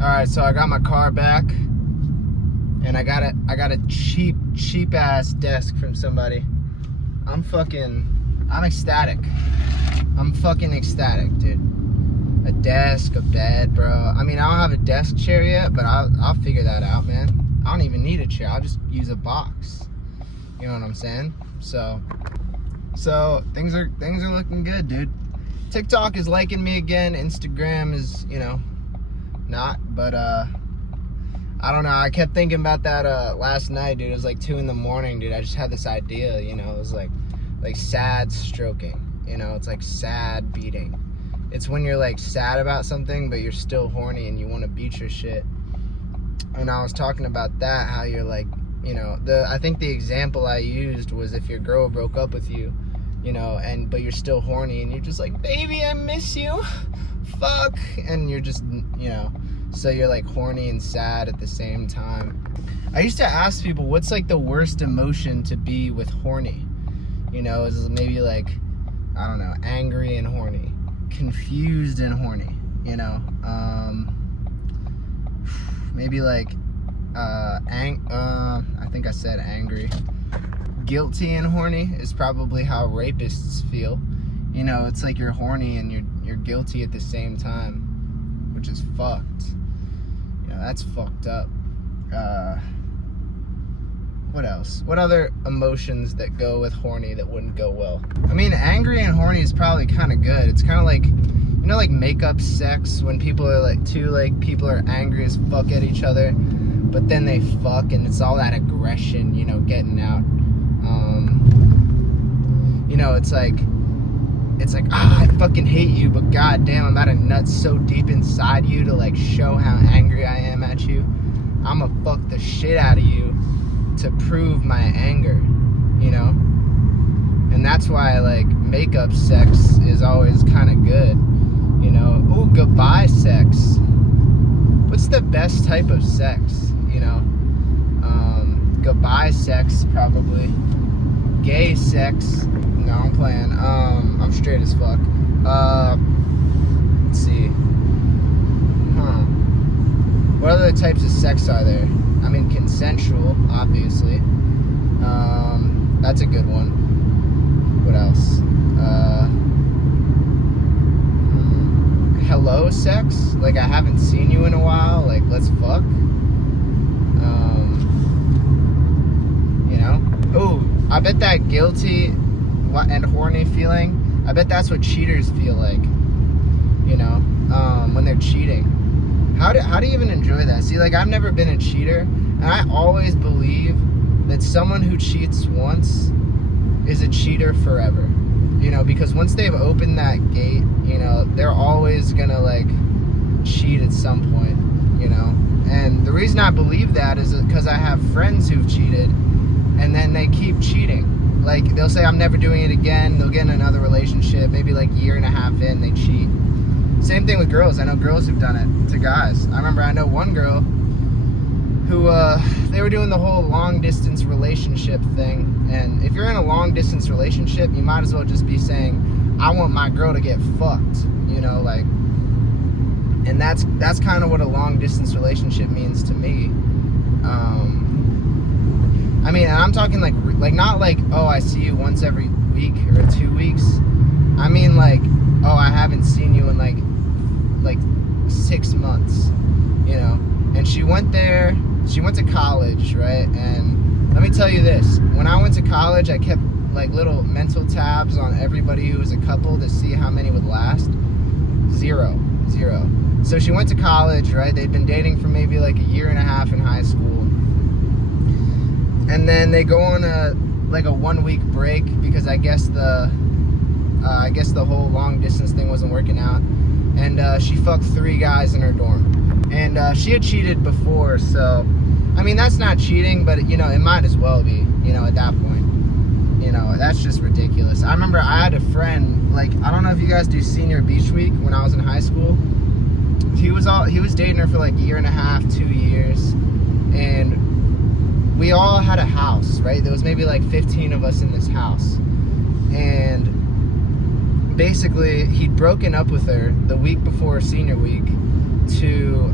Alright, so I got my car back, and I got a cheap ass desk from somebody. I'm ecstatic. I'm fucking ecstatic, dude. A desk, a bed, bro. I mean, I don't have a desk chair yet, but I'll figure that out, man. I don't even need a chair. I'll just use a box. You know what I'm saying? So things are looking good, dude. TikTok is liking me again. Instagram is, not. But I don't know. I kept thinking about that last night, dude. It was like 2 a.m, dude. I just had this idea, it was like sad stroking. It's like sad beating. It's when you're like sad about something, but you're still horny and you want to beat your shit. And I was talking about that, how you're like, I think the example I used was if your girl broke up with you, but you're still horny and you're just like, baby, I miss you. Fuck. And you're just, so you're like horny and sad at the same time. I used to ask people, what's like the worst emotion to be with horny? Is maybe like, I don't know, angry and horny, confused and horny, maybe like, I think I said angry. Guilty and horny is probably how rapists feel. It's like you're horny and you're guilty at the same time, which is fucked. That's fucked up. What else? What other emotions that go with horny that wouldn't go well? I mean, angry and horny is probably kind of good. It's kind of like, like makeup sex, when people are like, people are angry as fuck at each other, but then they fuck and it's all that aggression, getting out. It's like, I fucking hate you, but goddamn, I'm about to nut so deep inside you to like show how angry I am at you. I'ma fuck the shit out of you to prove my anger, and that's why like makeup sex is always kind of good, Ooh, goodbye sex. What's the best type of sex? Goodbye sex, probably. Gay sex. No, I'm playing. I'm straight as fuck. Let's see. What other types of sex are there? I mean, consensual, obviously. That's a good one. What else? Hello sex? Like, I haven't seen you in a while. Like, let's fuck. Oh, I bet that guilty and horny feeling, I bet that's what cheaters feel like. When they're cheating. How do you even enjoy that? See, like, I've never been a cheater, and I always believe that someone who cheats once is a cheater forever. Because once they've opened that gate, they're always gonna like cheat at some point, And the reason I believe that is because I have friends who've cheated, and then they keep cheating. Like, they'll say, I'm never doing it again. They'll get in another relationship, maybe like 1.5 years in, they cheat. Same thing with girls. I know girls who've done it to guys. I know one girl who, they were doing the whole long distance relationship thing. And if you're in a long distance relationship, you might as well just be saying, I want my girl to get fucked, and that's kind of what a long distance relationship means to me. I mean, and I'm talking like not like, oh, I see you once every week or 2 weeks. I mean like, oh, I haven't seen you in like 6 months, And she went to college, right? And let me tell you this, when I went to college, I kept like little mental tabs on everybody who was a couple to see how many would last. Zero. So she went to college, right? They'd been dating for maybe like 1.5 years in high school. And then they go on a 1 week break because I guess the whole long distance thing wasn't working out. And she fucked 3 guys in her dorm. And she had cheated before, so I mean, that's not cheating, but it might as well be, at that point. That's just ridiculous. I remember I had a friend, like, I don't know if you guys do senior beach week when I was in high school. He was dating her for like 1.5 years, 2 years, and we all had a house, right? There was maybe like 15 of us in this house, and basically he'd broken up with her the week before senior week to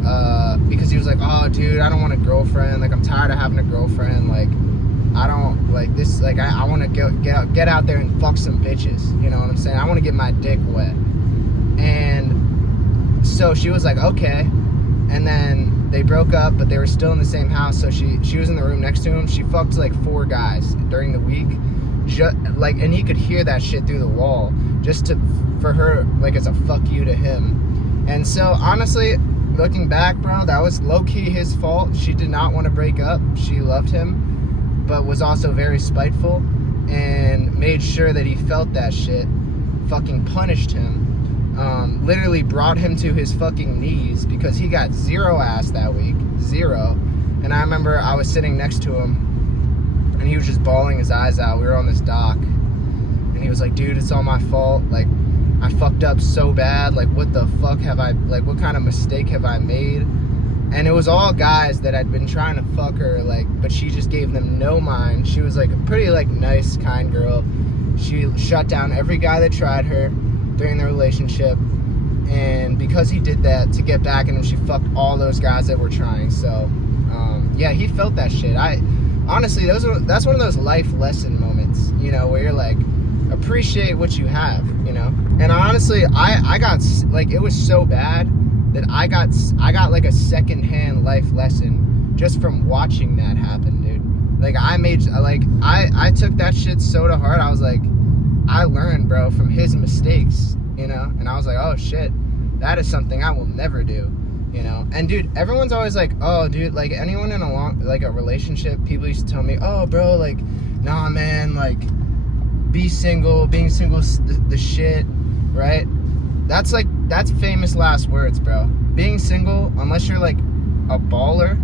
was like, oh dude, I don't want a girlfriend, like I'm tired of having a girlfriend, like I don't like this, like I want to get out there and fuck some bitches, you know what I'm saying? I want to get my dick wet. And so she was like, okay. And then they broke up, but they were still in the same house. So she was in the room next to him. She fucked like 4 guys during the week, like, and he could hear that shit through the wall, just for her, like, as a fuck you to him. And so honestly, looking back, bro, that was low-key his fault. She did not want to break up. She loved him, but was also very spiteful and made sure that he felt that shit. Fucking punished him. Literally brought him to his fucking knees because he got 0 ass that week. 0. And I remember I was sitting next to him and he was just bawling his eyes out. We were on this dock and he was like, dude, it's all my fault. Like, I fucked up so bad. Like, what the fuck have I, like, what kind of mistake have I made? And it was all guys that had been trying to fuck her, like, but she just gave them no mind. She was like a pretty, like, nice, kind girl. She shut down every guy that tried her during the relationship, and because he did that to get back at him, she fucked all those guys that were trying. So yeah, he felt that shit. Honestly, that's one of those life lesson moments, you know, where you're like, appreciate what you have, you know. And honestly, I got, like, it was so bad that I got like a secondhand life lesson just from watching that happen, dude. Like, I took that shit so to heart. I was like, I learned, bro, from his mistakes, you know? And I was like, oh shit, that is something I will never do, you know? And dude, everyone's always like, oh dude, like, anyone in a relationship, people used to tell me, oh bro, like, nah man, like, being single's the shit, right? That's famous last words, bro. Being single, unless you're like a baller,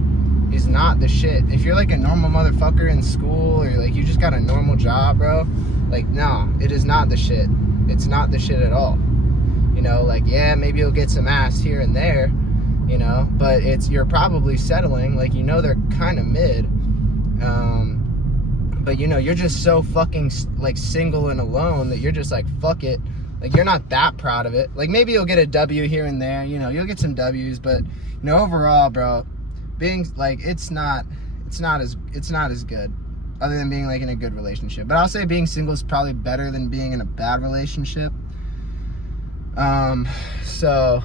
is not the shit. If you're like a normal motherfucker in school, or like you just got a normal job, bro, like, no, it is not the shit. It's not the shit at all. You know, like, yeah, maybe you'll get some ass here and there, you know, but you're probably settling, like, you know, they're kind of mid, but you know, you're just so fucking like single and alone that you're just like, fuck it. Like, you're not that proud of it. Like, maybe you'll get a W here and there, you know, you'll get some W's, but you know, overall, bro, being like, it's not as good, other than being like in a good relationship. But I'll say being single is probably better than being in a bad relationship. So,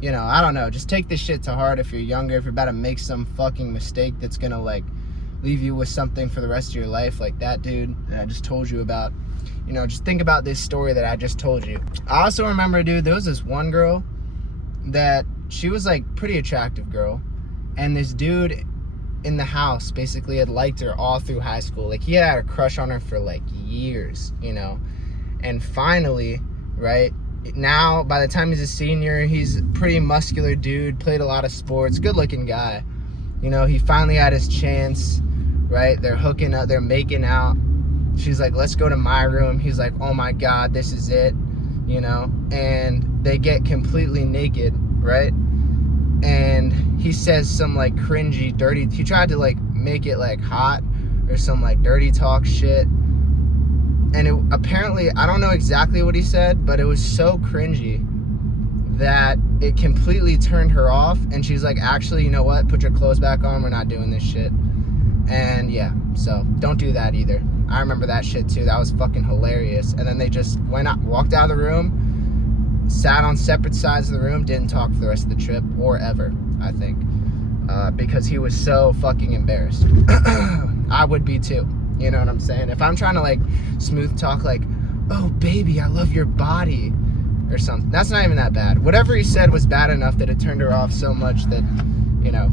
you know, I don't know, just take this shit to heart if you're younger, if you're about to make some fucking mistake that's gonna like leave you with something for the rest of your life, like that dude that I just told you about. You know, just think about this story that I just told you. I also remember, dude, there was this one girl that she was like pretty attractive girl, and this dude in the house basically had liked her all through high school. Like, he had a crush on her for like years, you know. And finally, right now, by the time he's a senior, he's a pretty muscular dude, played a lot of sports, good looking guy, you know. He finally had his chance, right? They're hooking up, they're making out. She's like, let's go to my room. He's like, oh my God, this is it, you know. And they get completely naked, right? And he says some like cringy, dirty, he tried to like make it like hot or some like dirty talk shit. And apparently, I don't know exactly what he said, but it was so cringy that it completely turned her off. And she's like, actually, you know what? Put your clothes back on. We're not doing this shit. And yeah, so don't do that either. I remember that shit too. That was fucking hilarious. And then they just walked out of the room, sat on separate sides of the room, didn't talk for the rest of the trip or ever, I think, because he was so fucking embarrassed. I would be too. You know what I'm saying? If I'm trying to like smooth talk, like, oh baby, I love your body or something, that's not even that bad. Whatever he said was bad enough that it turned her off so much that, you know,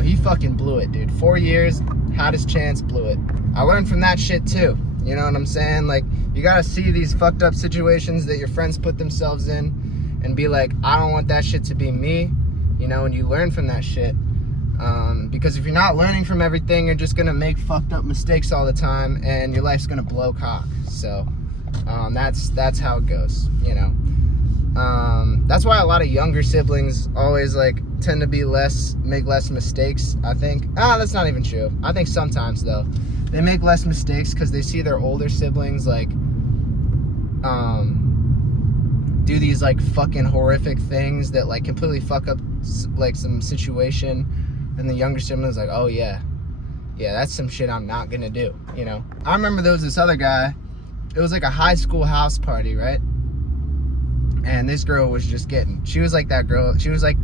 he fucking blew it, dude. 4 years, had his chance, blew it. I learned from that shit too. You know what I'm saying? Like, you gotta see these fucked up situations that your friends put themselves in and be like, I don't want that shit to be me, you know, and you learn from that shit. Because if you're not learning from everything, you're just gonna make fucked up mistakes all the time and your life's gonna blow cock. So, that's how it goes, you know. That's why a lot of younger siblings always like tend to make less mistakes, I think. That's not even true. I think sometimes though, they make less mistakes because they see their older siblings like do these like fucking horrific things that like completely fuck up like some situation, and the younger sibling's like, oh yeah, that's some shit I'm not gonna do, you know. I remember there was this other guy. It was like a high school house party, right? And this girl was just she was like that girl. She was like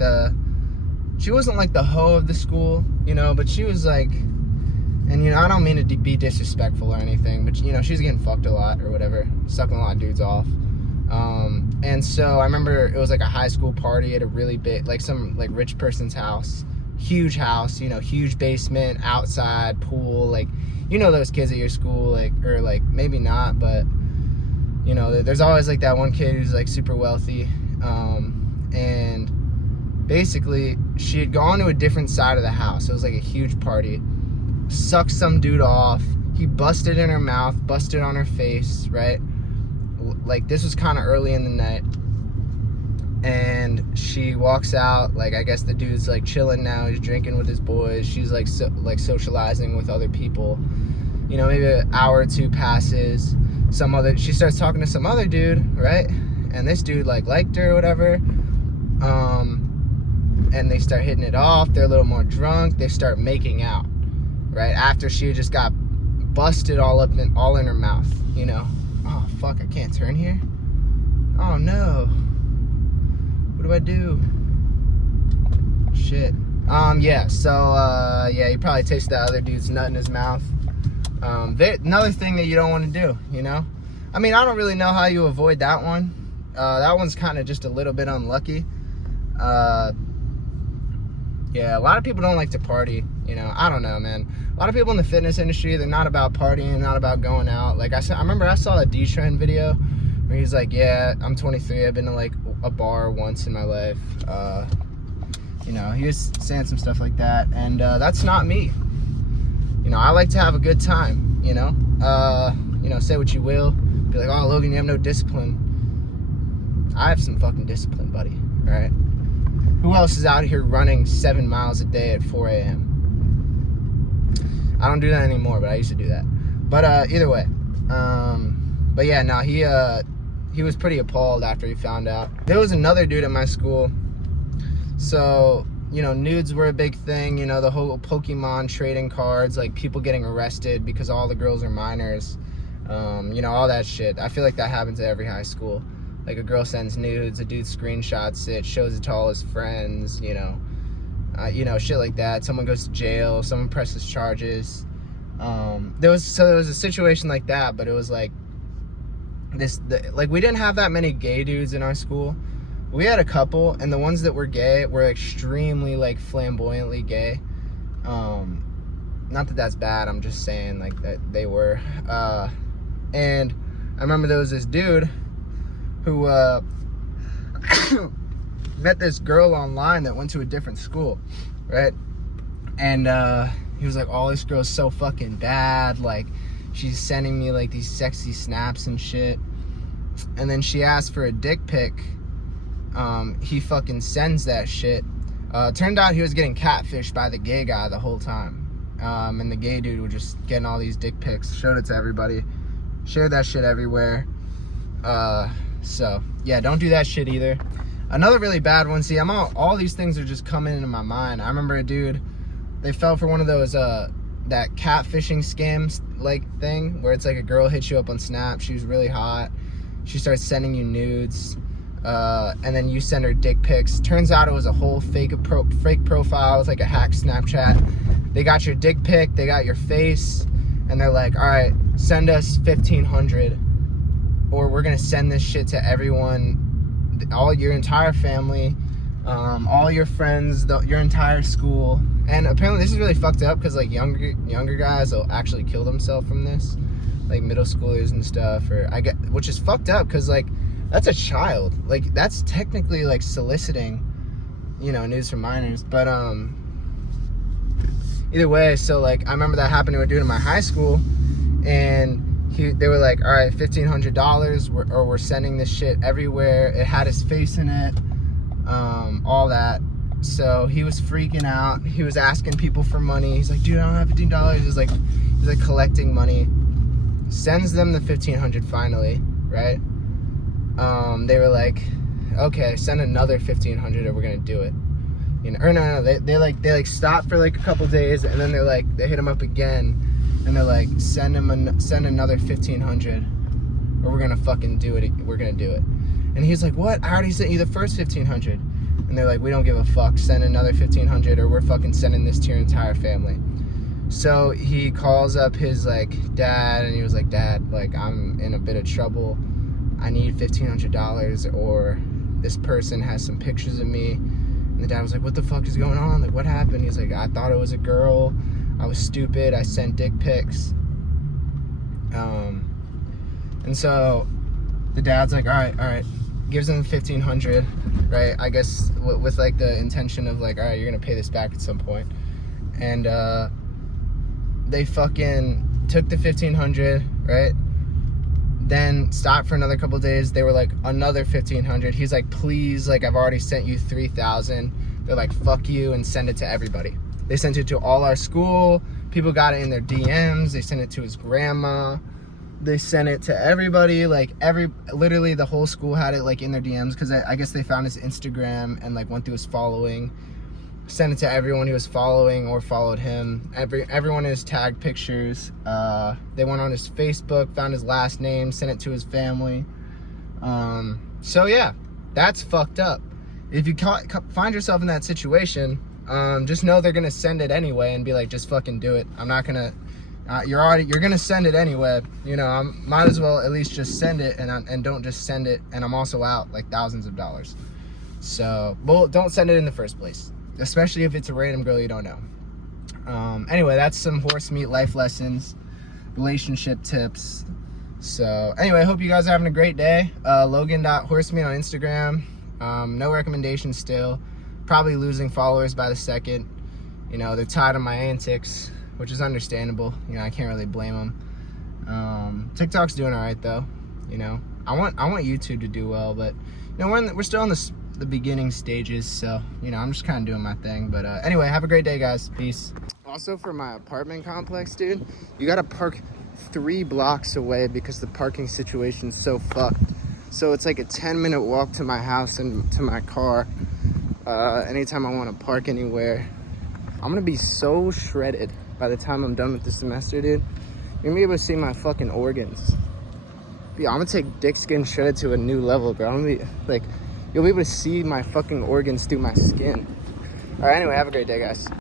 she wasn't like the hoe of the school, you know, but she was like, and you know, I don't mean to be disrespectful or anything, but you know, she was getting fucked a lot or whatever, sucking a lot of dudes off. And so I remember it was like a high school party at a really big, like some like rich person's house, huge house, you know, huge basement, outside pool, like, you know, those kids at your school, like, or like maybe not, but you know, there's always like that one kid who's like super wealthy. And basically she had gone to a different side of the house. It was like a huge party, sucked some dude off. He busted in her mouth, busted on her face, right? Like this was kind of early in the night, and she walks out. Like I guess the dude's like chilling now. He's drinking with his boys. She's like socializing with other people. You know, maybe an hour or two passes. She starts talking to some other dude, right? And this dude like liked her or whatever. And they start hitting it off. They're a little more drunk. They start making out, right? After she just got busted all in her mouth, you know. Oh fuck, I can't turn here. Oh no. What do I do? Shit. Yeah, so yeah, he probably tasted that other dude's nut in his mouth. Another thing that you don't want to do, you know? I mean, I don't really know how you avoid that one. That one's kind of just a little bit unlucky. Yeah, a lot of people don't like to party, you know. I don't know, man. A lot of people in the fitness industry, they're not about partying, not about going out. Like I remember I saw a D-Trend video where he's like, yeah, I'm 23, I've been to like a bar once in my life. You know, he was saying some stuff like that, and that's not me. You know, I like to have a good time, you know. You know, say what you will. Be like, oh, Logan, you have no discipline. I have some fucking discipline, buddy, all right? Who else is out here running 7 miles a day at 4 a.m.? I don't do that anymore, but I used to do that. But either way, but yeah, no, he was pretty appalled after he found out. There was another dude at my school. So, you know, nudes were a big thing, you know, the whole Pokemon trading cards, like people getting arrested because all the girls are minors, you know, all that shit. I feel like that happens at every high school. Like a girl sends nudes, a dude screenshots it, shows it to all his friends, you know, shit like that. Someone goes to jail, someone presses charges. There was a situation like that, but it was like like we didn't have that many gay dudes in our school. We had a couple, and the ones that were gay were extremely like flamboyantly gay. Not that that's bad, I'm just saying like that they were. And I remember there was this dude who met this girl online that went to a different school, right? And he was like, oh, this girl's so fucking bad, like she's sending me like these sexy snaps and shit. And then she asked for a dick pic. He fucking sends that shit. Turned out he was getting catfished by the gay guy the whole time. And the gay dude was just getting all these dick pics, showed it to everybody, shared that shit everywhere. So yeah, don't do that shit either. Another really bad one, see, all these things are just coming into my mind. I remember a dude, they fell for one of those that catfishing scams like thing where it's like a girl hits you up on Snap, she was really hot, she starts sending you nudes, and then you send her dick pics. Turns out it was a whole fake profile with like a hacked Snapchat. They got your dick pic, they got your face, and they're like, all right, send us $1,500 or we're gonna send this shit to everyone, all your entire family, all your friends, your entire school. And apparently this is really fucked up because like younger guys will actually kill themselves from this, like middle schoolers and stuff, which is fucked up because like that's a child, like that's technically like soliciting, you know, nudes from minors. But either way, so like I remember that happened to a dude in my high school, and they were like, all right, $1,500, or we're sending this shit everywhere. It had his face in it, all that. So he was freaking out. He was asking people for money. He's like, dude, I don't have $15. He's like collecting money. Sends them the $1,500 finally, right? they were like, okay, send another 1,500 or we're gonna do it. You know, or no, they stopped for like a couple days, and then they hit him up again, and they're like, send another 1,500 or we're gonna fucking do it. We're gonna do it. And he's like, what? I already sent you the first 1,500. And they're like, we don't give a fuck. Send another 1,500 or we're fucking sending this to your entire family. So he calls up his like dad, and he was like, Dad, like I'm in a bit of trouble. I need $1,500 or this person has some pictures of me. And the dad was like, what the fuck is going on? Like, what happened? He's like, I thought it was a girl. I was stupid. I sent dick pics. And so the dad's like, all right. Gives him 1,500, right? I guess with like the intention of like, all right, you're gonna pay this back at some point. And they fucking took the 1,500, right? Then stopped for another couple days. They were like, another 1,500. He's like, please, like I've already sent you 3,000. They're like, fuck you, and send it to everybody. They sent it to all our school. People got it in their DMs. They sent it to his grandma. They sent it to everybody. Like literally the whole school had it like in their DMs, because I guess they found his Instagram and like went through his following. Sent it to everyone he was following or followed him. Everyone in his tagged pictures. They went on his Facebook, found his last name, sent it to his family. So yeah, that's fucked up. If you find yourself in that situation, just know they're gonna send it anyway and be like, just fucking do it. I'm not gonna. You're gonna send it anyway. You know, I might as well at least just send it and don't just send it. And I'm also out like thousands of dollars. So, well, don't send it in the first place, especially if it's a random girl you don't know. Anyway, that's some Horsemeet life lessons, relationship tips. So anyway, I hope you guys are having a great day. Logan.hrsmeet on Instagram. No recommendations still. Probably losing followers by the second. You know, they're tired of my antics, which is understandable. You know, I can't really blame them. TikTok's doing all right though. You know, I want YouTube to do well, but you know, we're still in the beginning stages, so you know, I'm just kind of doing my thing. But anyway, have a great day, guys. Peace. Also, for my apartment complex, dude, you gotta park 3 blocks away because the parking situation's so fucked. So it's like a 10-minute walk to my house and to my car. Anytime I want to park anywhere. I'm gonna be so shredded by the time I'm done with the semester, dude. You're gonna be able to see my fucking organs. Yeah, I'm gonna take dick skin shredded to a new level, bro. I'm gonna be like, you'll be able to see my fucking organs through my skin. All right, anyway, have a great day, guys.